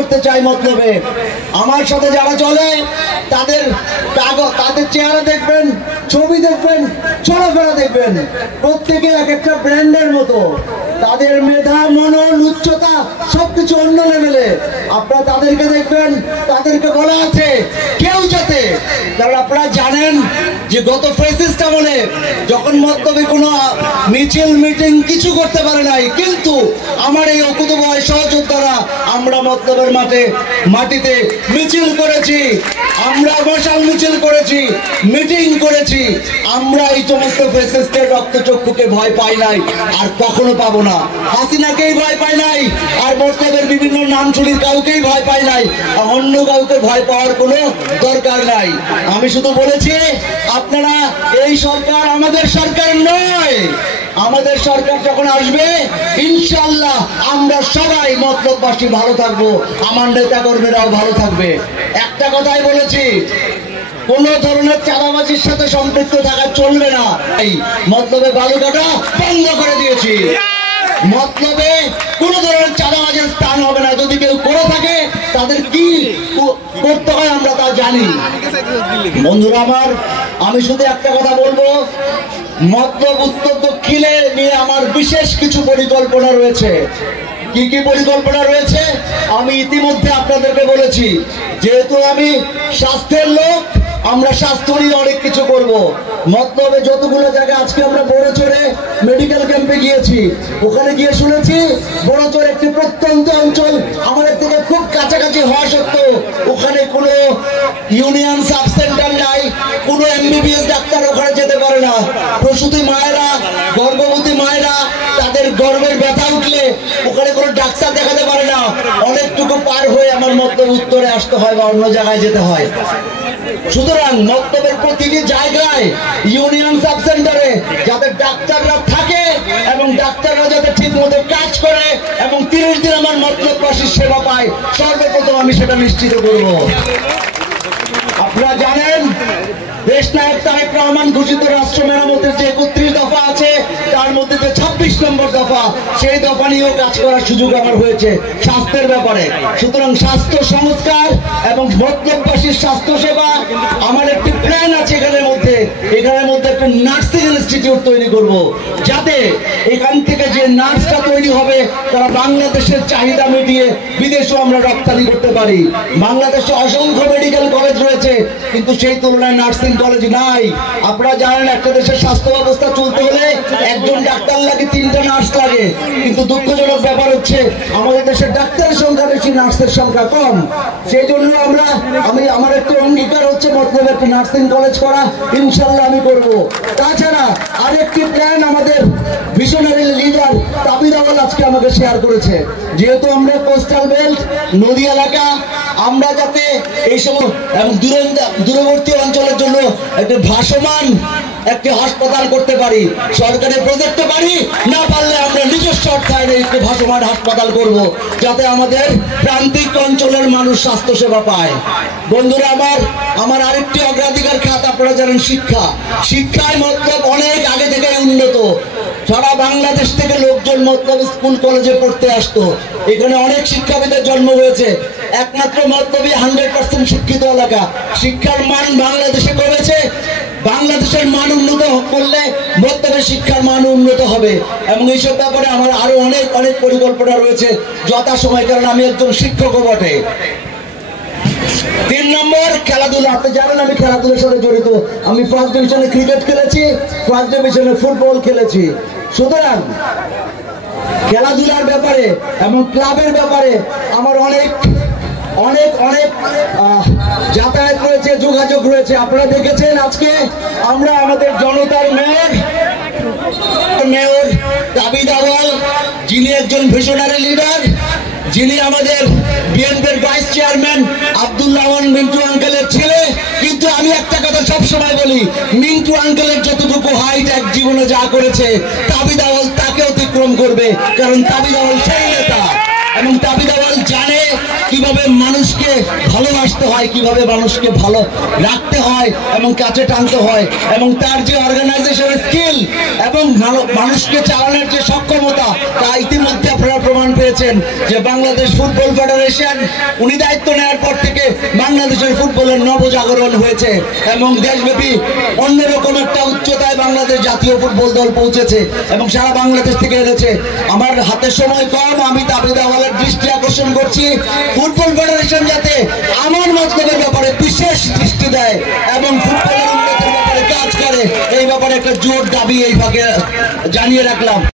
করতে চাই মতলবে। আমার সাথে যারা চলে তাদের চেহারা দেখবেন, ছবি দেখবেন, চলাফেরা দেখবেন, প্রত্যেকে এক একটা ব্র্যান্ডের মতো। তাদের মেধা, মনন, উচ্চতা সবকিছু অন্য লেভেলে। আপনারা তাদেরকে দেখবেন, তাদেরকে বলা আছে কেউ যাতে, কারণ আপনারা জানেন যে গত ফ্যাসিস্ট আমলে যখন মতলবে কোনো মিছিল মিটিং কিছু করতে পারে নাই, কিন্তু আমার এই অকুতোভয় সহযোদ্ধারা আমরা মতলবের মাটিতে মিছিল করেছি, আমরা মশাল মিছিল করেছি, মিটিং করেছি। আমরা এই সমস্ত ফ্যাসিস্টের রক্তচক্ষুকে ভয় পাই নাই, আর কখনো পাবো না। হাসিনাকেই ভয় পাই নাই, আর মতলবের বিভিন্ন নাম শুনি কাউকেই ভয় পাই নাই। অন্য কাউকে ভয় পাওয়ার কোনো দরকার নাই। আমি শুধু বলেছি আপনারা, এই সরকার আমাদের সরকার নয়। আমাদের সরকার যখন আসবে ইনশাআল্লাহ আমরা সবাই মতলববাসী ভালো থাকবো, আমার নেতা কর্মীরাও ভালো থাকবে। একটা কথাই বলেছি, কোন ধরনের চাঁদাবাজির সাথে সম্পৃক্ত থাকা চলবে না। এই মতলবে বালু কাটা বন্ধ করে দিয়েছি। মতলবে কোন ধরনের চাঁদাবাজির স্থান হবে না। যদি কেউ করে থাকে তাদের কি করতে হয় আমরা তা জানি। বন্ধুরা আমার, আমি শুধু একটা কথা বলবো, মতলব উত্তর দক্ষিণে নিয়ে আমার বিশেষ কিছু পরিকল্পনা রয়েছে। কি কি পরিকল্পনা রয়েছে আমি ইতিমধ্যে আপনাদেরকে বলেছি। যেহেতু আমি স্বাস্থ্যের লোক, আমরা স্বাস্থ্য নিয়ে অনেক কিছু করব। মতলবে যতগুলো জায়গা, আজকে আমরা বড়চরে মেডিকেল ক্যাম্পে গিয়েছি, ওখানে গিয়ে শুনেছি বড়চর একটি প্রত্যন্ত অঞ্চল, আমাদের থেকে খুব কাছাকাছি হওয়া সত্ত্বেও ওখানে কোনো ইউনিয়ন সাব সেন্টার নাই, কোনো এমবিবিএস ডাক্তার ওখানে যেতে পারে না। প্রসূতি মায়েরা, গর্ভবতী মায়েরা, তাদের গর্ভের ব্যথা উঠলে ওখানে কোনো ডাক্তার দেখাতে পারে না। অনেকটুকু পার হয়ে আমার মতলব উত্তরে আসতে হয় বা অন্য জায়গায় যেতে হয়। সুতরাং মতলবের প্রতিটি জায়গায় ইউনিয়ন সাব সেন্টারে যাতে ডাক্তাররা থাকে এবং ডাক্তাররা যাতে ঠিক মতো কাজ করে এবং 30 দিন আমার মতলববাসীর সেবা পায়, সর্বপ্রথম আমি সেটা নিশ্চিত করব। আপনারা জানেন দেশ নায়ক তারেক রহমান ঘোষিত রাষ্ট্র মেরামতের যে 31 দফা আছে, তার মধ্যে যে 26 নম্বর দফা, সেই দফা নিয়েও কাজ করার সুযোগ আমার হয়েছে স্বাস্থ্যের ব্যাপারে। সুতরাং স্বাস্থ্য সংস্কার এবং মতলববাসীর স্বাস্থ্য সেবা আমার একটি প্ল্যান আছে। এখানের মধ্যে একটা নার্সিং ইনস্টিটিউট তৈরি করব, যাতে এখান থেকে যে নার্সটা তৈরি হবে তারা বাংলাদেশের চাহিদা মিটিয়ে বিদেশেও আমরা রপ্তানি করতে পারি। বাংলাদেশে অসংখ্য মেডিকেল কলেজ রয়েছে, কিন্তু সেই তুলনায় নার্সিং কলেজ নাই। আপনারা জানেন একটা দেশের স্বাস্থ্য ব্যবস্থা চলতে হলে একজন ডাক্তার লাগে, 3টা নার্স লাগে, কিন্তু দুঃখজনক ব্যাপার হচ্ছে আমাদের দেশের ডাক্তারের সংখ্যা বেশি, নার্সের সংখ্যা কম। সেই জন্য আমার একটি অঙ্গীকার হচ্ছে মতলব একটি নার্সিং কলেজ করা, ইনশাল্লাহ আমি করব। তাছাড়া আরেকটি প্ল্যান আমাদের ভিশনারি লিডার তাবিদ আওয়াল আজকে আমাকে শেয়ার করেছে। যেহেতু আমরা কোস্টাল বেল্ট, নদী এলাকা, আমরা যাতে এই সময় এবং দূরবর্তী অঞ্চলের জন্য একটি ভাসমান একটি হাসপাতাল করতে পারি, সরকারি প্রজেক্টে পারি, না পারলে আমরা নিজস্ব অর্থায়নে একটি ভাসমান হাসপাতাল করব, যাতে আমাদের প্রান্তিক অঞ্চলের মানুষ স্বাস্থ্য সেবা পায়। বন্ধুরা আমার আরেকটি অগ্রাধিকার খাত আপনারা জানেন শিক্ষা। শিক্ষায় মতলব অনেক আগে থেকে উন্নত। সারা বাংলাদেশ থেকে লোকজন মতলব স্কুল কলেজে পড়তে আসতো। এখানে অনেক শিক্ষাবিদের জন্ম হয়েছে। একমাত্র মতলবই 100% শিক্ষিত এলাকা। শিক্ষার মান বাংলাদেশে কমেছে। বাংলাদেশের মান উন্নত করলে মতলবের শিক্ষার মান উন্নত হবে, এবং এইসব ব্যাপারে আমার আরো অনেক পরিকল্পনা রয়েছে যথাসময়, কারণ আমি একজন শিক্ষকও বটে। 3 নম্বর খেলাধুলা। আপনি জানেন আমি খেলাধুলার সাথে জড়িত। আমি ফার্স্ট ডিভিশনে ক্রিকেট খেলেছি, ফার্স্ট ডিভিশনে ফুটবল খেলেছি। সুতরাং খেলাধুলার ব্যাপারে এবং ক্লাবের ব্যাপারে আমার অনেক যাতায়াত রয়েছে, যোগাযোগ রয়েছে। আপনারা দেখেছেন আজকে আমরা আমাদের জনতার মেয়র তাবিদ আওয়াল, যিনি একজন ভিশনারি লিডার, যিনি আমাদের বিএনপির ভাইস চেয়ারম্যান আব্দুল্লাহ মিন্টু আঙ্কেলের ছেলে। কিন্তু আমি একটা কথা সবসময় বলি, মিন্টু আঙ্কেলের যতটুকু হাইট এক জীবনে যা করেছে, তাবিদ আওয়াল তাকে অতিক্রম করবে, কারণ তাবিদ আওয়াল সেই নেতা এবং তাবিদ আওয়াল জানে কিভাবে মানুষকে ভালোবাসতে বুঝতে হয় কিভাবে মানুষকে ভালো রাখতে হয় এবং কাছে টানতে হয়, এবং তার যে অর্গানাইজেশন স্কিল এবং মানুষকে চালানোর যে সক্ষমতা, তা ইতিমধ্যে আপনারা প্রমাণ পেয়েছেন যে বাংলাদেশ ফুটবল ফেডারেশন উনি দায়িত্ব নেওয়ার পর থেকে বাংলাদেশের ফুটবলের নবজাগরণ হয়েছে এবং দেশব্যাপী অন্যরকম একটা উচ্চতায় বাংলাদেশ জাতীয় ফুটবল দল পৌঁছেছে এবং সারা বাংলাদেশ থেকে এনেছে। আমার হাতে সময় কম, আমি তাবিদ আওয়ালের দৃষ্টি আকর্ষণ করছি ফুটবল ফেডারেশন যাতে আমার মতলবের ব্যাপারে বিশেষ দৃষ্টি দেয় এবং ফুটবলের উন্নতির ব্যাপারে কাজ করে, এই ব্যাপারে একটা জোর দাবি এই ভাগে জানিয়ে রাখলাম।